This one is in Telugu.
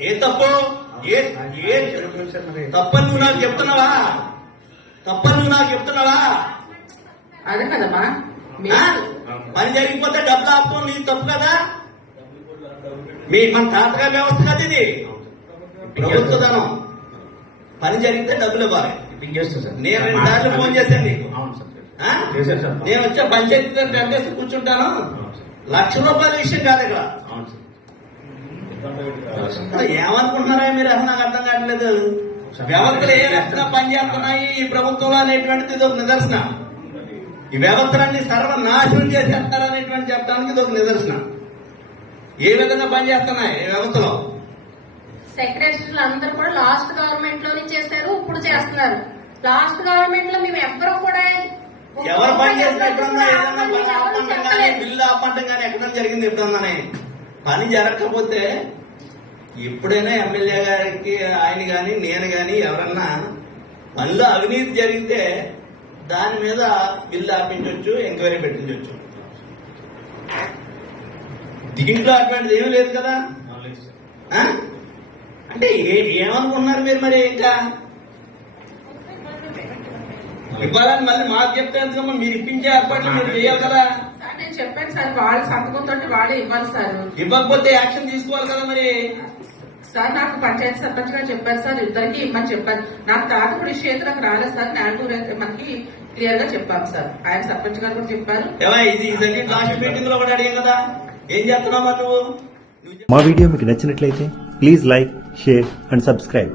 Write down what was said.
ఏ తప్పు ఏ ఏ తప్పని నువ్వు నాకు చెప్తున్నావా? తప్పని నువ్వు నాకు చెప్తున్నావా? అదే కదమ్మా. పని జరిగిపోతే డబ్బులు ఆపుతాం నీ తప్పు కదా? మీ మన తాతగారి వ్యవస్థ కదా ఇది. ప్రభుత్వ ధనం పని జరిగితే డబ్బులు ఇవ్వాలి. చేస్తాను సార్. నేను రెండు సార్లు ఫోన్ చేశాను నీకు. అవును సార్. ఆ? చేశాను సార్. నేను వచ్చే పంచాయతీ కూర్చుంటాను. లక్ష రూపాయల విషయం కాదు ఇక్కడ. అవును సార్. అసలు ఏమనుకుంటున్నారా మీరు అసలు నాకు అర్థం కావట్లేదు. వ్యవస్థలు ఏ రకంగా పనిచేస్తున్నాయి? ఈ ప్రభుత్వంలో అనేటువంటిది ఇది ఒక నిదర్శనం. ఈ వ్యవస్థలన్నీ సర్వనాశనం చేసేస్తారు అనేటువంటి చెప్పడానికి ఇది ఒక నిదర్శనం. ఏ విధంగా పనిచేస్తున్నాయి ఈ వ్యవస్థలో? సెక్రటరీలు అందరూ కూడా లాస్ట్ గవర్నమెంట్లోనే చేశారు ఇప్పుడు చేస్తున్నారు. లాస్ట్ గవర్నమెంట్లో మేము ఎవ్వరూ కూడా ఎవరు పని ఎవరు. బిల్లు ఆపండి కానీ ఎక్కడన్నా జరిగింది ఎప్పుడన్నా పని జరగకపోతే ఎప్పుడైనా ఎమ్మెల్యే గారికి ఆయన కానీ నేను కానీ ఎవరన్నా పనిలో అవినీతి జరిగితే దాని మీద బిల్లు ఆపించవచ్చు ఎంక్వైరీ పెట్టించవచ్చు దీంట్లో అటువంటిది ఏమీ లేదు కదా? అంటే ఏ- ఏమనుకుంటున్నారు మీరు మరి ఇంకా? ఇవ్వాలని మళ్ళీ మాకు చెప్తే? మీరు ఇప్పించే ఏర్పాట్లు మీరు చేయాలి కదా. నేను చెప్పాను సార్ వాళ్ళ సంతకంతో వాళ్ళే ఇవ్వాలి సార్. ఇవ్వకపోతే యాక్షన్ తీసుకోవాలి కదా మరి. సార్ నాకు పంచాయతీ సర్పంచ్ గారు చెప్పారు సార్ ఇద్దరికి ఇమ్మని చెప్పారు. నాకు తాత ఇప్పుడు ఈ చేతులకు రాలేదు సార్ నాలుగు మనకి క్లియర్గా చెప్పాము సార్. ఆయన సర్పంచ్ గారు కూడా చెప్పారు. ఏవా ఇది ఇదన్నీ లాస్ట్ మీటింగ్లో కూడా అడిగాం కదా. ఏం చేస్తున్నావు మా వీడియో మీకు నచ్చినట్లయితే please like share and subscribe.